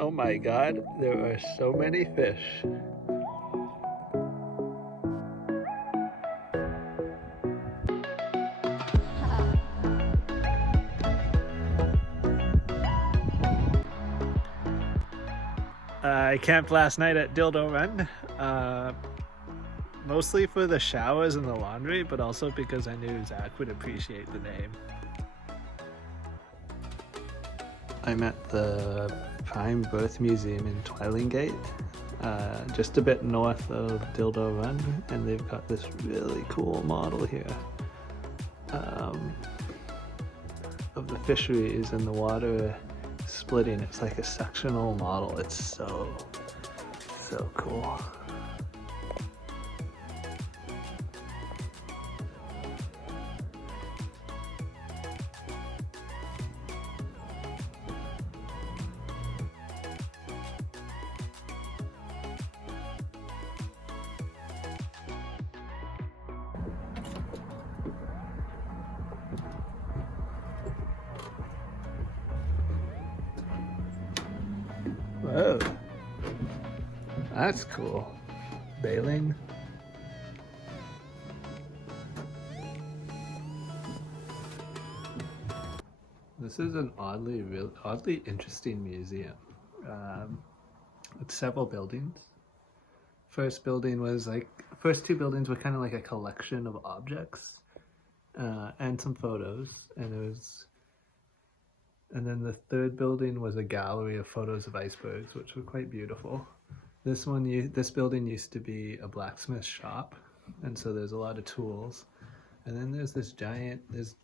Oh my god, there are so many fish. I camped last night at Dildo Run, mostly for the showers and the laundry, but also because I knew Zach would appreciate the name. I'm at the Prime Birth Museum in Twilingate, just a bit north of Dildo Run, and they've got this really cool model here of the fisheries and the water splitting. It's like a sectional model. It's so cool. Whoa, that's cool. Baleen. This is an oddly interesting museum. It's several buildings. First two buildings were kind of like a collection of objects and some photos, and then the third building was a gallery of photos of icebergs, which were quite beautiful. This building used to be a blacksmith shop, and so there's a lot of tools. And then there's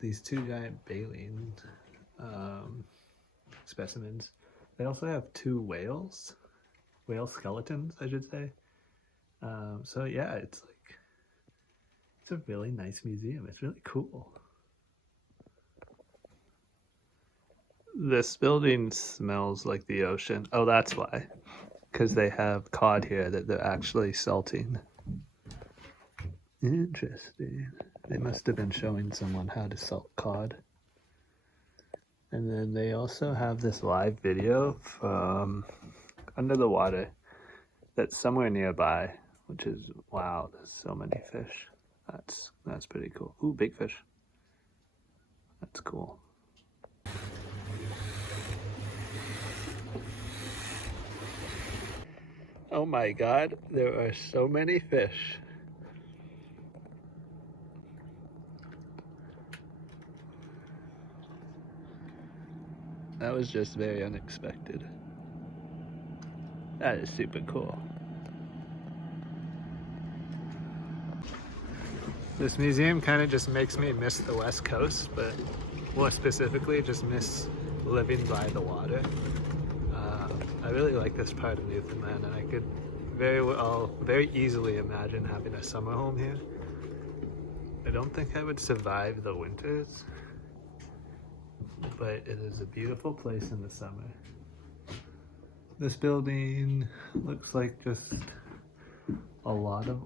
these two giant baleen specimens. They also have two whale skeletons, I should say. So yeah, it's a really nice museum. It's really cool. This building smells like the ocean. Oh, that's why. Because they have cod here that they're actually salting. Interesting. They must have been showing someone how to salt cod. And then they also have this live video from under the water that's somewhere nearby, which is, wow, there's so many fish. That's pretty cool. Ooh, big fish. That's cool. Oh my god, there are so many fish. That was just very unexpected. That is super cool. This museum kind of just makes me miss the West Coast, but more specifically just miss living by the water. I really like this part of Newfoundland, and I could very easily imagine having a summer home here. I don't think I would survive the winters, but it is a beautiful place in the summer. This building looks like just a lot of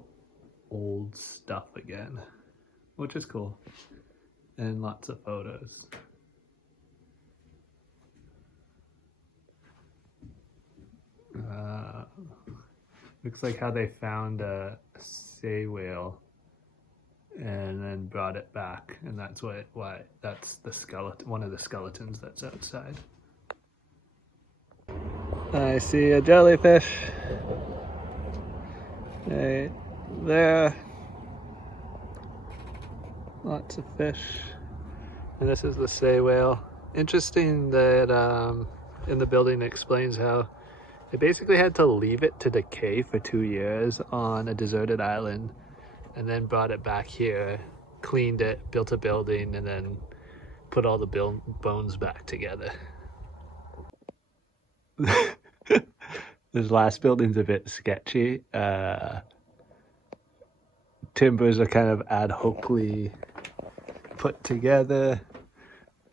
old stuff again, which is cool, and lots of photos. Looks like how they found a sei whale and then brought it back, and that's why that's the skeleton, one of the skeletons that's outside. I see a jellyfish right there. Lots of fish. And this is the sei whale. Interesting that in the building it explains how they basically had to leave it to decay for 2 years on a deserted island, and then brought it back here, cleaned it, built a building, and then put all the bones back together. This last building's a bit sketchy. Timbers are kind of ad hocly put together.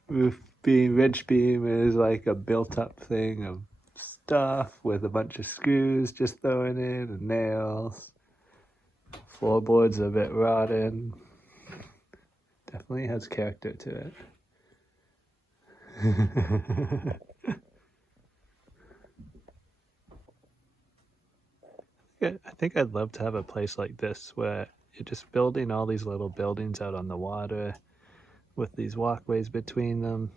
Ridge beam is like a built up thing of stuff with a bunch of screws just thrown in and nails. Floorboards are a bit rotten. Definitely has character to it. think I'd love to have a place like this where you're just building all these little buildings out on the water with these walkways between them,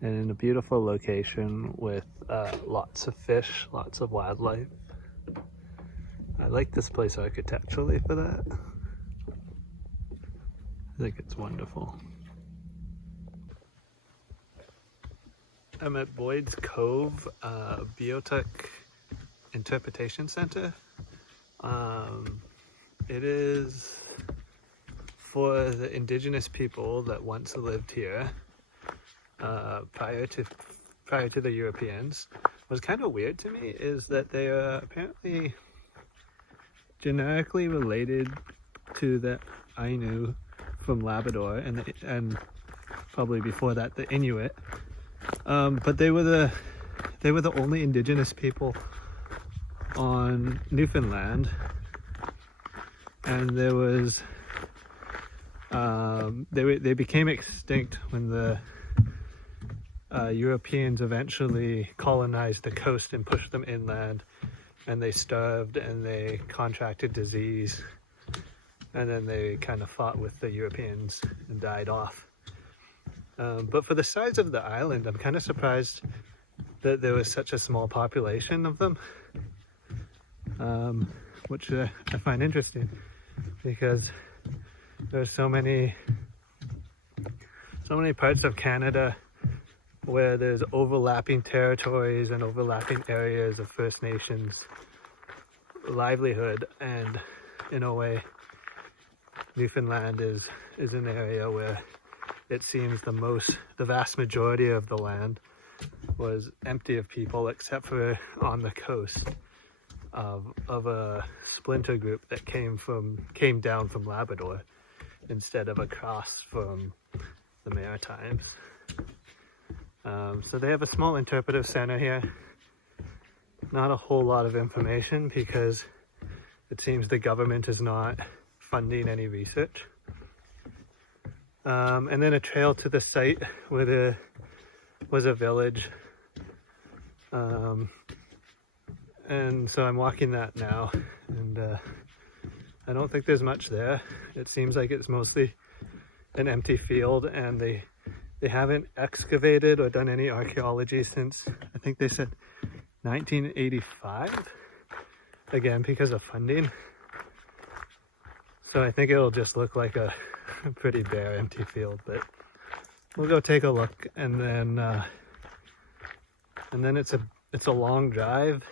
and in a beautiful location with lots of fish, lots of wildlife. I like this place architecturally for that. I think it's wonderful. I'm at Boyd's Cove Biotech Interpretation Center. It is for the indigenous people that once lived here prior to the Europeans. What's kind of weird to me is that they are apparently generically related to the Ainu from Labrador and probably before that the Inuit. But they were the only indigenous people on Newfoundland, and there was they became extinct when the Europeans eventually colonized the coast and pushed them inland, and they starved and they contracted disease, and then they kind of fought with the Europeans and died off. But for the size of the island, I'm kind of surprised that there was such a small population of them, which I find interesting, because there's so many parts of Canada where there's overlapping territories and overlapping areas of First Nations livelihood, and in a way Newfoundland is an area where it seems the vast majority of the land was empty of people, except for on the coast of a splinter group that came down from Labrador instead of across from the Maritimes. So they have a small interpretive center here. Not a whole lot of information because it seems the government is not funding any research. And then a trail to the site where there was a village. And so I'm walking that now, and I don't think there's much there. It seems like it's mostly an empty field, and they haven't excavated or done any archaeology since, I think they said 1985, again because of funding. So I think it'll just look like a pretty bare empty field, but we'll go take a look, and then it's a long drive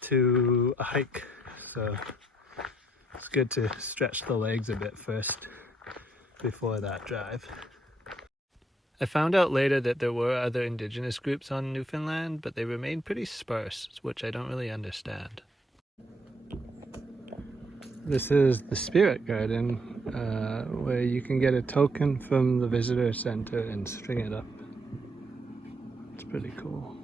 to a hike, so it's good to stretch the legs a bit first before that drive. I found out later that there were other indigenous groups on Newfoundland, but they remain pretty sparse, which I don't really understand. This is the Spirit Garden, where you can get a token from the visitor center and string it up. It's pretty cool.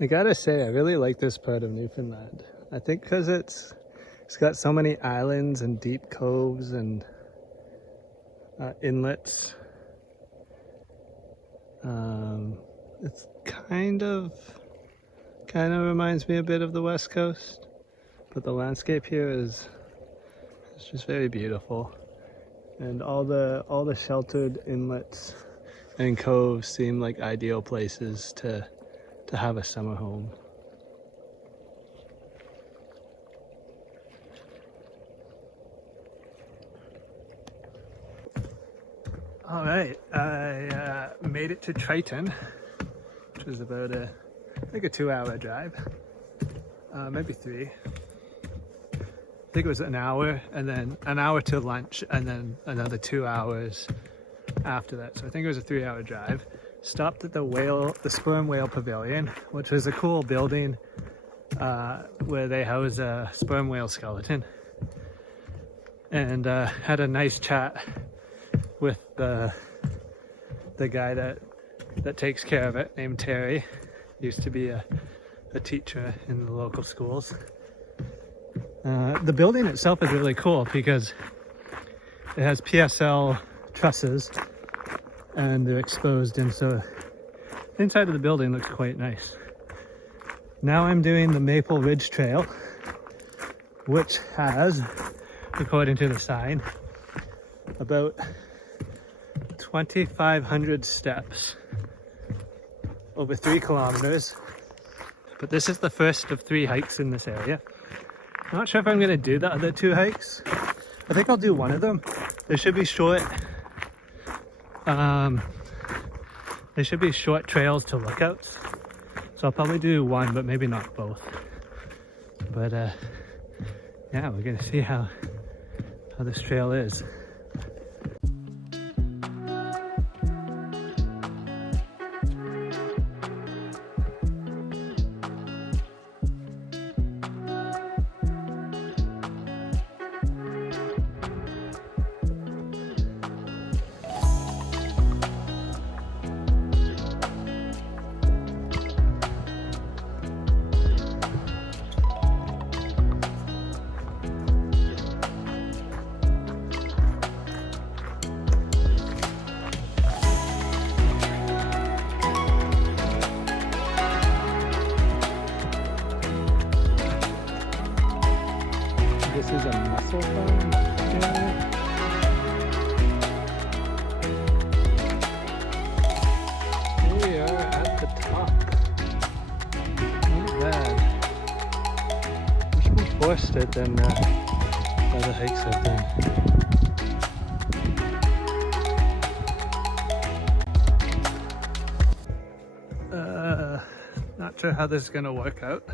I gotta say, I really like this part of Newfoundland. I think because it's got so many islands and deep coves and inlets. It's kind of reminds me a bit of the West Coast, but the landscape here is just very beautiful, and all the sheltered inlets and coves seem like ideal places to have a summer home. All right, I made it to Triton, which was about I think a 2-hour drive, maybe 3. I think it was an hour, and then an hour to lunch, and then another 2 hours after that. So I think it was a 3-hour drive. Stopped at the Sperm Whale Pavilion, which was a cool building where they house a sperm whale skeleton, and had a nice chat with the guy that takes care of it, named Terry. Used to be a a teacher in the local schools. The building itself is really cool because it has PSL trusses and they're exposed, and so the inside of the building looks quite nice. Now I'm doing the Maple Ridge Trail, which has, according to the sign, about 2,500 steps over 3 kilometers. But this is the first of 3 hikes in this area. I'm not sure if I'm going to do the other 2 hikes. I think I'll do one of them. They should be short. They should be short trails to lookouts. So I'll probably do one, but maybe not both. But yeah, we're gonna see how this trail is. This is a mussel farm area. We are at the top. Not bad. Much more forested than other hikes I've done. Not sure how this is gonna work out.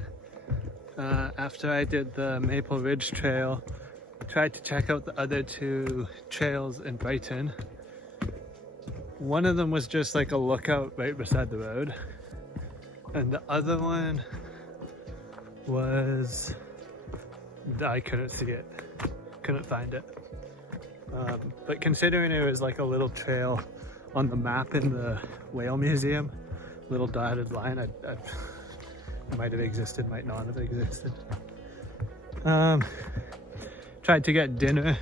After I did the Maple Ridge Trail, I tried to check out the other 2 trails in Brighton. One of them was just like a lookout right beside the road, and the other one was, I couldn't see it, couldn't find it. But considering it was like a little trail on the map in the Whale Museum, little dotted line, it might have existed, might not have existed. Tried to get dinner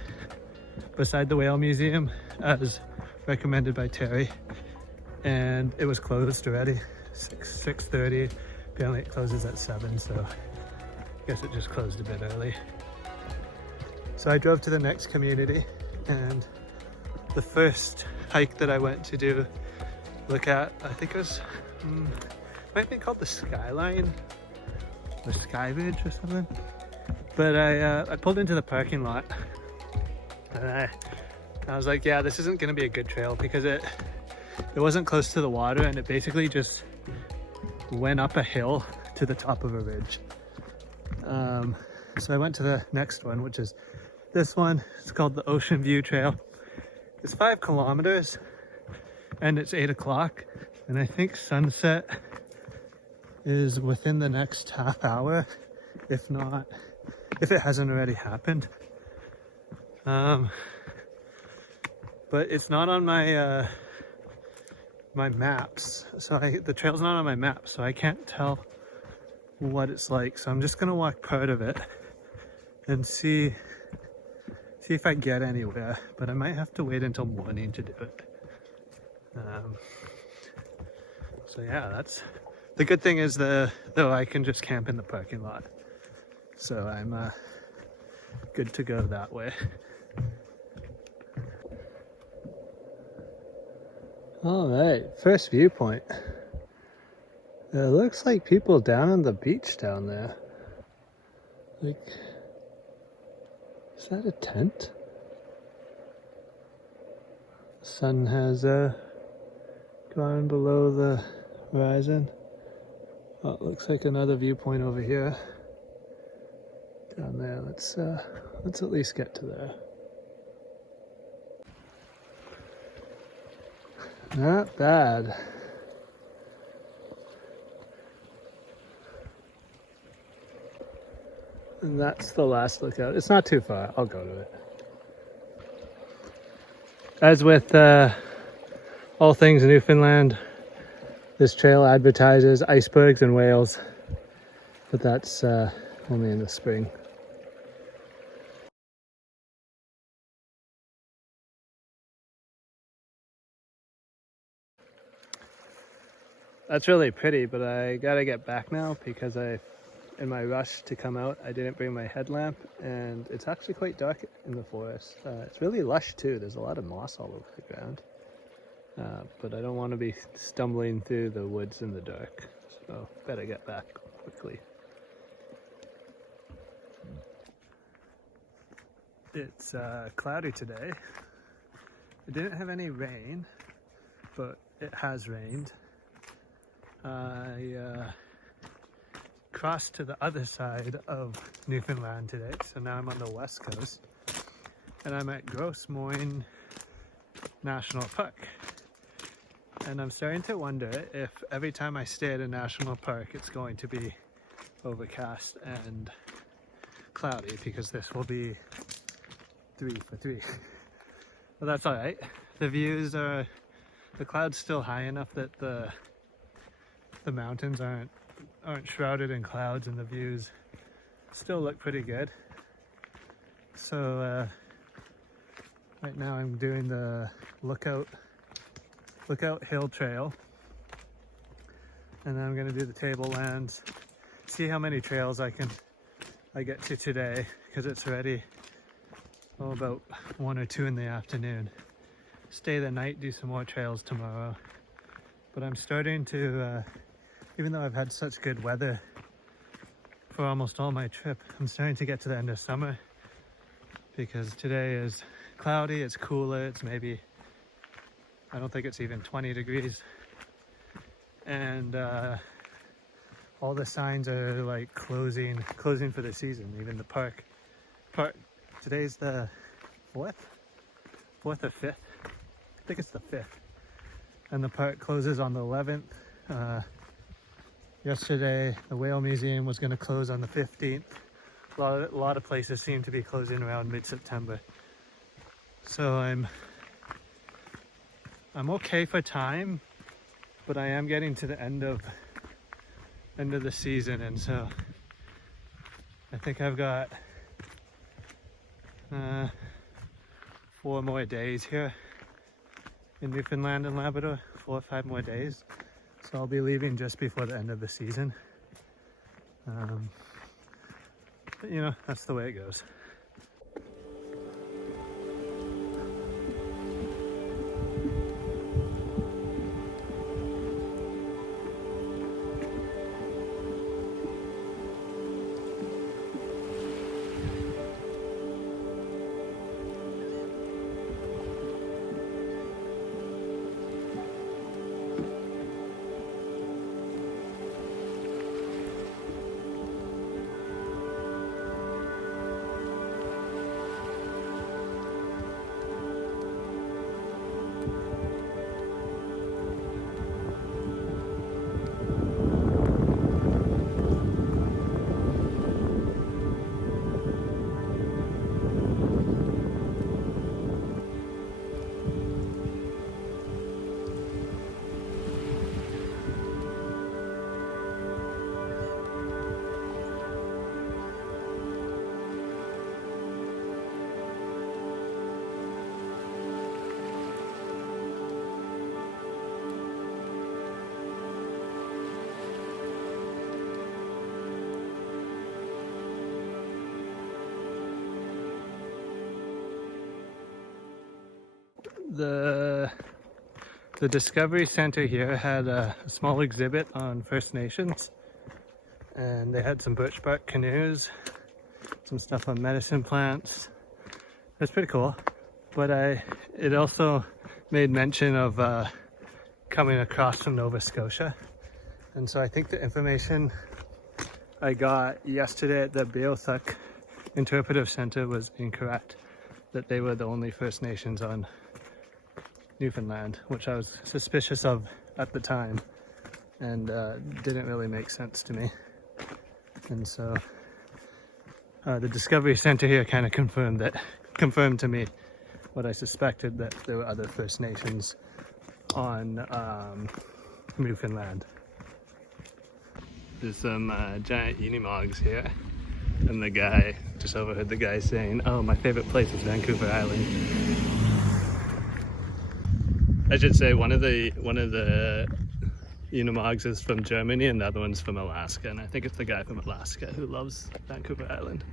beside the Whale Museum as recommended by Terry, and it was closed already. 6:30. Apparently it closes at 7, so I guess it just closed a bit early. So I drove to the next community, and the first hike that I went to do, look at, I think it was, might be called the Skyline, the Sky Ridge or something. But I pulled into the parking lot, and I was like, yeah, this isn't gonna be a good trail because it wasn't close to the water, and it basically just went up a hill to the top of a ridge. So I went to the next one, which is this one. It's called the Ocean View Trail. It's 5 kilometers and it's 8 o'clock, and I think sunset is within the next half hour, if it hasn't already happened. But it's not on my my maps, so the trail's not on my map, so I can't tell what it's like. So I'm just gonna walk part of it and see if I get anywhere, but I might have to wait until morning to do it. So yeah, that's the good thing is though I can just camp in the parking lot, so I'm good to go that way. All right, first viewpoint. It looks like people down on the beach down there. Like, is that a tent? The sun has gone below the horizon. Oh, it looks like another viewpoint over here. Down there, let's at least get to there. Not bad. And that's the last lookout. It's not too far. I'll go to it. As with all things Newfoundland, this trail advertises icebergs and whales. but that's only in the spring. That's really pretty, but I gotta get back now because in my rush to come out, I didn't bring my headlamp, and it's actually quite dark in the forest. It's really lush too. There's a lot of moss all over the ground, but I don't want to be stumbling through the woods in the dark, so better get back quickly. It's cloudy today. It didn't have any rain, but it has rained. I crossed to the other side of Newfoundland today, so now I'm on the west coast, and I'm at Gros Morne National Park. And I'm starting to wonder if every time I stay at a national park it's going to be overcast and cloudy, because this will be 3 for 3. But that's alright. The views are, the clouds still high enough that the mountains aren't shrouded in clouds, and the views still look pretty good. So right now I'm doing the Lookout Hill Trail, and then I'm going to do the Tablelands, see how many trails I get to today, because it's already about 1 or 2 in the afternoon. Stay the night, do some more trails tomorrow. But I'm starting to even though I've had such good weather for almost all my trip, I'm starting to get to the end of summer, because today is cloudy, it's cooler, it's maybe, I don't think it's even 20 degrees, and all the signs are like closing for the season. Even the park, today's the 4th or 5th, I think it's the 5th, and the park closes on the 11th. Yesterday, the Whale Museum was going to close on the 15th. A lot of places seem to be closing around mid-September. So I'm okay for time, but I am getting to the end of the season, and so I think I've got 4 more days here in Newfoundland and Labrador, 4 or 5 more days. So I'll be leaving just before the end of the season. But you know, that's the way it goes. The Discovery Center here had a small exhibit on First Nations, and they had some birch bark canoes, some stuff on medicine plants. That's pretty cool. But it also made mention of coming across from Nova Scotia, and so I think the information I got yesterday at the Beothuk Interpretive Center was incorrect, that they were the only First Nations on Newfoundland, which I was suspicious of at the time, and didn't really make sense to me. And so the Discovery Center here kind of confirmed to me what I suspected, that there were other First Nations on Newfoundland. There's some giant unimogs here, and the guy, just overheard the guy saying, "Oh, my favorite place is Vancouver Island." I should say one of the unimogs is from Germany and the other one's from Alaska, and I think it's the guy from Alaska who loves Vancouver Island.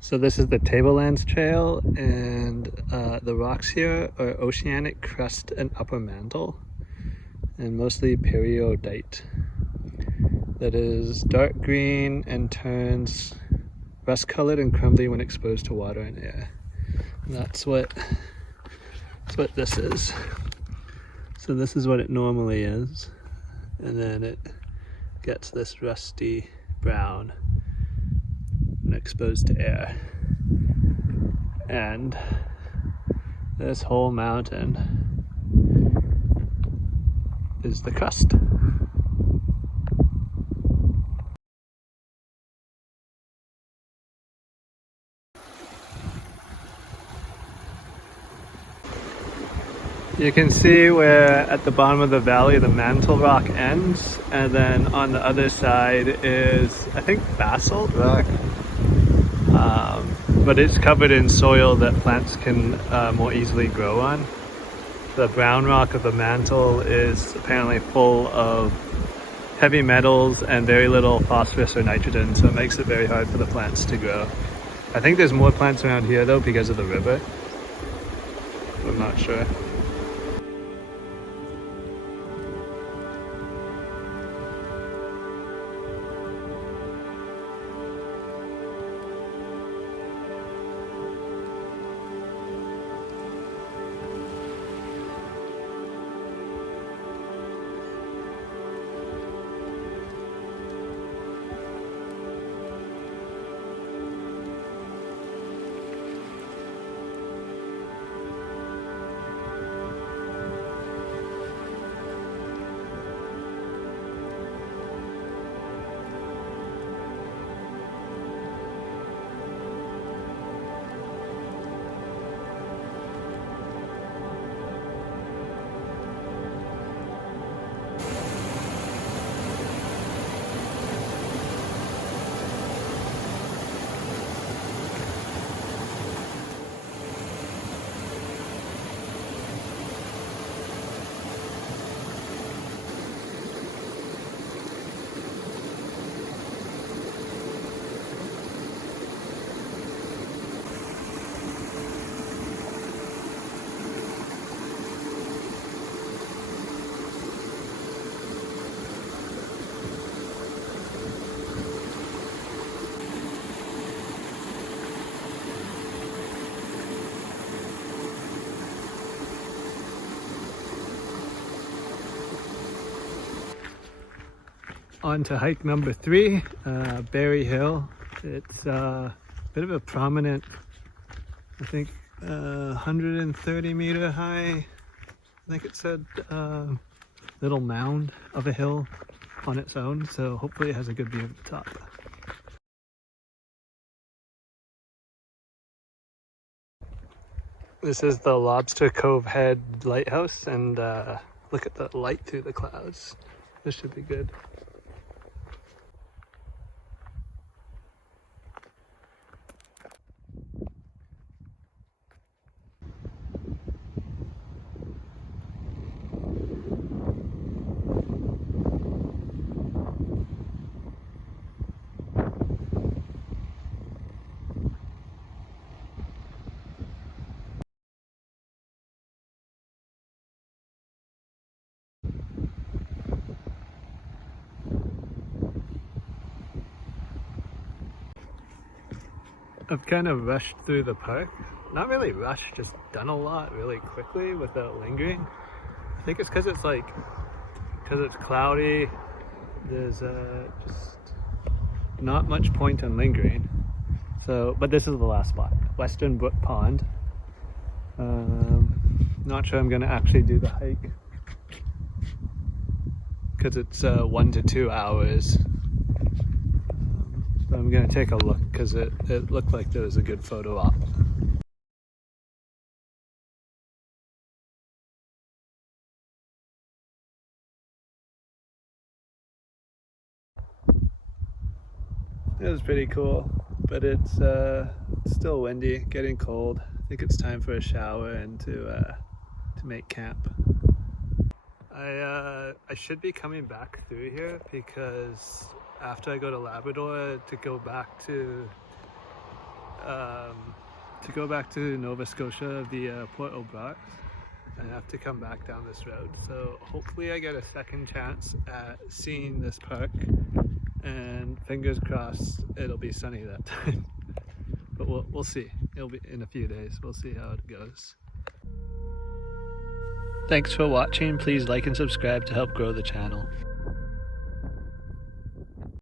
So this is the Tablelands Trail, and the rocks here are oceanic crust and upper mantle, and mostly periodite. That is dark green and turns rust colored and crumbly when exposed to water and air. And that's what this is. So this is what it normally is, and then it gets this rusty brown when exposed to air. And this whole mountain is the crust. You can see where at the bottom of the valley the mantle rock ends, and then on the other side is, I think, basalt rock. But it's covered in soil that plants can more easily grow on. The brown rock of the mantle is apparently full of heavy metals and very little phosphorus or nitrogen, so it makes it very hard for the plants to grow. I think there's more plants around here though because of the river. I'm not sure. On to hike number 3, Berry Hill. It's a bit of a prominent, I think 130 meter high, I think it said, little mound of a hill on its own, so hopefully it has a good view of the top. This is the Lobster Cove Head Lighthouse, and look at the light through the clouds. This should be good. I've kind of rushed through the park. Not really rushed, just done a lot really quickly without lingering. I think it's because it's cloudy. There's just not much point in lingering. So, but this is the last spot, Western Brook Pond. Not sure I'm gonna actually do the hike because it's 1 to 2 hours. But I'm gonna take a look because it looked like there was a good photo op. It was pretty cool, but it's still windy, getting cold. I think it's time for a shower and to make camp. I should be coming back through here because after I go to Labrador to go back to Nova Scotia via Port Au Prince, I have to come back down this road. So hopefully I get a second chance at seeing this park, and fingers crossed it'll be sunny that time. But we'll see. It'll be in a few days. We'll see how it goes. Thanks for watching. Please like and subscribe to help grow the channel.